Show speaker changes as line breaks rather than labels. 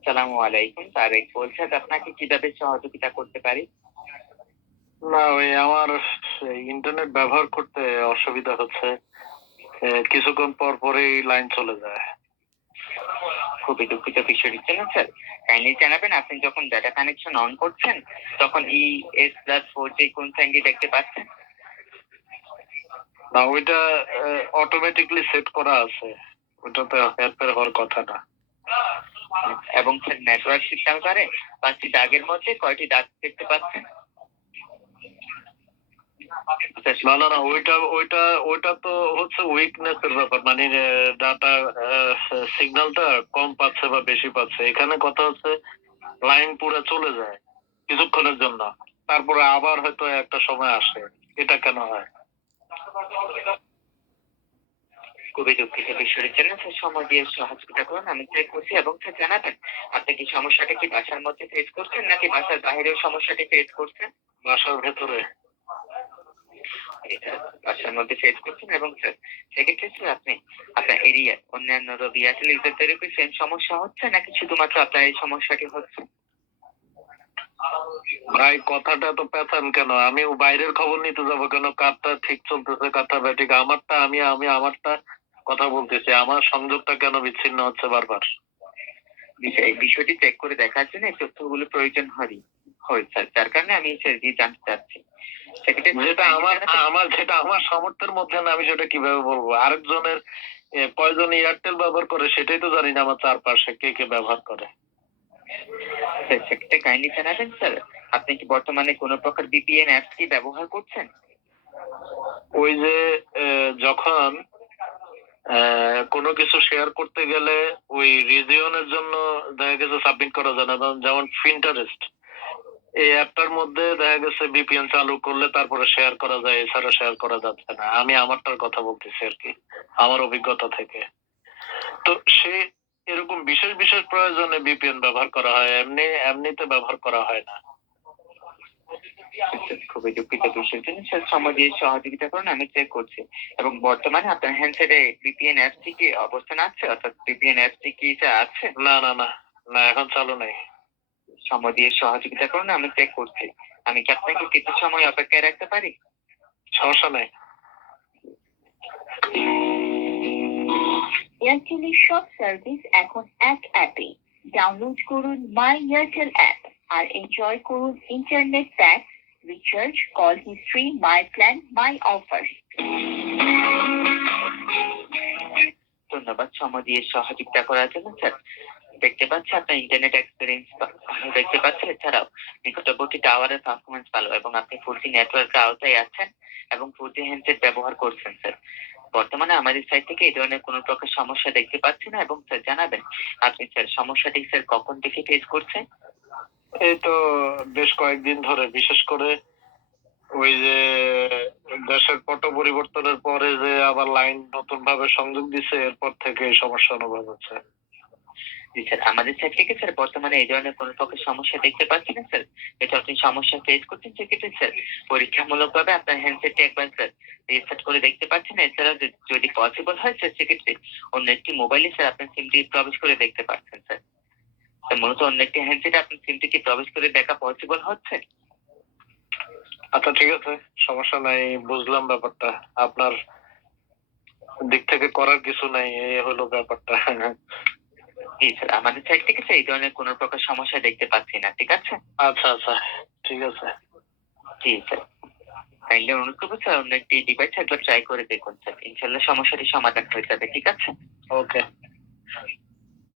আসসালামু আলাইকুম তারেক বলছেন আপনাকে কীভাবে সহযোগিতা করতে পারি?
না ওই আমার ইন্টারনেট ব্যবহার করতে অসুবিধা হচ্ছে। কিছুক্ষণ পর পরেই লাইন চলে যায়।
খুবই দুঃখিত বিষয়টির জন্য স্যার। কাইন্ডলি জানাবেন আপনি যখন ডাটা কানেকশন অন করছেন তখন E S plus four G কোন সাইনটি দেখতে পাচ্ছেন?
না ওইটা অটোমেটিকলি সেট করা আছে। ওটাতে হেরফের হওয়ার কথা না।
এবং স্যার নেটওয়ার্ক সিস্টেম করে, পাঁচটি দাগের মধ্যে কয়টি দাগ দেখতে পাচ্ছেন?
না না না, ওইটা ওইটা ওইটা তো হচ্ছে উইকনেস এর ব্যাপার মানে ডাটা সিগন্যালটা কম পাচ্ছে বা বেশি পাচ্ছে। এখানে কথা হচ্ছে লাইন পুরো চলে যায় কিছুক্ষণের জন্য, তারপরে আবার হয়তো একটা সময় আসে। এটা কেন হয়?
খুবই দুঃখিত বিষয়টির জন্য। স্যার সময় দিয়ে সহযোগিতা করুন। আমি চেক করছি এবং স্যার জানাবেন আপনি কি সমস্যাটা কি বাসার মধ্যে ফেস করছেন নাকি বাসার বাইরেও সমস্যাটি ফেস করছেন?
বাসার ভেতরে।
বাসার মধ্যে ফেস করছেন এবং স্যার সেক্ষেত্রে স্যার আপনি আপনার এরিয়া অন্যান্য রোগী আসলে কি সেম সমস্যা হচ্ছে নাকি শুধুমাত্র আপনার এই সমস্যাটি হচ্ছে?
ভাই কথাটা তো পেতাম কেন? আমি বাইরের খবর নিতে যাব কেন? কারটা ঠিক চলতেছে কারটা ব্যাটিক। আমারটা আমি আমি আমারটা কথা বলতেছে আমার সংযোগটা কেন বিচ্ছিন্ন হচ্ছে বারবার?
এই বিষয়টি চেক করে দেখার জন্য এই তথ্যগুলো প্রয়োজন হয় হয় স্যার যার কারণে আমি জি জানতে চাচ্ছি।
আমার আমার আমার সামর্থ্যের মধ্যে না আমি সেটা কীভাবে বলব? আরেকজনের কয়জন এয়ারটেল ব্যবহার করে সেটাই তো জানি না আমার চারপাশে কে কে ব্যবহার করে।
সেক্ষেত্রে কাইন্ডলি জানাবেন স্যার। আপনি কি বর্তমানে কোনো প্রকার বিপিএন অ্যাপস কি ব্যবহার করছেন?
ওই যে যখন কোনো কিছু শেয়ার করতে গেলে ওই রিজিয়নের জন্য দেখা গেছে সাবমিট করা যায় না। যেমন- ফিন্টারেস্ট এই অ্যাপটার মধ্যে দেখা গেছে বিপিএন চালু করলে তারপরে শেয়ার করা যায়, এছাড়া শেয়ার করা যাচ্ছে না। আমি আমারটার কথা বলতেছি আর কি, আমার অভিজ্ঞতা থেকে। তো সে এরকম বিশেষ বিশেষ প্রয়োজনে বিপিএন ব্যবহার করা হয়, এমনি, এমনিতে ব্যবহার করা হয় না।
খুবই দুঃখিত জন্য স্যার সময় দিয়ে সহযোগিতা করুন আমি চেক করছি। এবং বর্তমানে আপনার হ্যান্ডসেটে বিপিএন অ্যাপসটি কি অবস্থান আছে? অর্থাৎ বিপিএন অ্যাপসটি কি আছে?
না না না না এখন চালু নেই।
সময় দিয়ে সহযোগিতা করুন আমি চেক করছি। আমি কি আপনাকে কিছু সময় অপেক্ষায় রাখতে পারি?
সমস্যা নেই।
এয়ারটেলের সব সার্ভিস এখন এক অ্যাপে ডাউনলোড করুন মাই এয়ারটেল অ্যাপ আর এনজয় করুন internet pack recharge call history my plan my offer
ধন্যবাদ, সময় দিয়ে সহযোগিতা করার জন্য, স্যার। দেখতে পাচ্ছি আপনার ইন্টারনেট এক্সপিরিয়েন্স দেখতে পাচ্ছি এছাড়াও নিকটবর্তী টাওয়ারের পারফরমেন্স ভালো এবং আপনি ফোর জি নেটওয়ার্কের আওতায় আছেন এবং ফোর জি হ্যান্ডসেট ব্যবহার করছেন, স্যার। বর্তমানে আমাদের সাইট থেকে এই ধরনের কোনো প্রকার সমস্যা দেখতে পাচ্ছি না এবং, স্যার, জানাবেন। আপনি, স্যার, সমস্যাটি, স্যার, কখন থেকে ফেস করছেন?
এই তো বেশ কয়েকদিন ধরে, বিশেষ করে ওই যে দেশের পট পরিবর্তনের পরে যে আবার লাইন নতুন ভাবে সংযোগ দিছে, এরপর থেকে সমস্যা অনুভব হচ্ছে।
স্যার, আমাদের সাইট থেকে স্যার, বর্তমানে এই ধরনের কোনো প্রকার সমস্যা দেখতে পাচ্ছি না স্যার। এটা আপনি সমস্যা ফেস করছেন সেক্ষেত্রে স্যার। পরীক্ষামূলক ভাবে আপনার হ্যান্ডসেটটি একবার স্যার রিসেট করে দেখতে পাচ্ছেন। এছাড়াও যদি- পসিবল হয় স্যার, সেক্ষেত্রে অন্য একটি মোবাইলে স্যার আপনার সিমটি প্রবেশ করে দেখতে পাচ্ছেন স্যার। মূলত অন্য একটি হ্যান্ডসেটে আপনার সিমটি কি প্রবেশ করে দেখা পসিবল হচ্ছে?
আচ্ছা ঠিক আছে। সমস্যা নাই বুঝলাম ব্যাপারটা। আপনার দিক থেকে করার কিছু নাই এই হলো ব্যাপারটা।
জি স্যার আমাদের সাইট থেকে এই ধরনের কোনো প্রকার সমস্যা দেখতে পাচ্ছি না ঠিক আছে?
আচ্ছা আচ্ছা ঠিক আছে।
জি স্যার কাইন্ডলি অনুরোধ করব স্যার অন্য একটি ডিভাইস একবার ট্রাই করে দেখুন স্যার ইনশাল্লাহ সমস্যাটি সমাধান হয়ে যাবে ঠিক আছে?
ওকে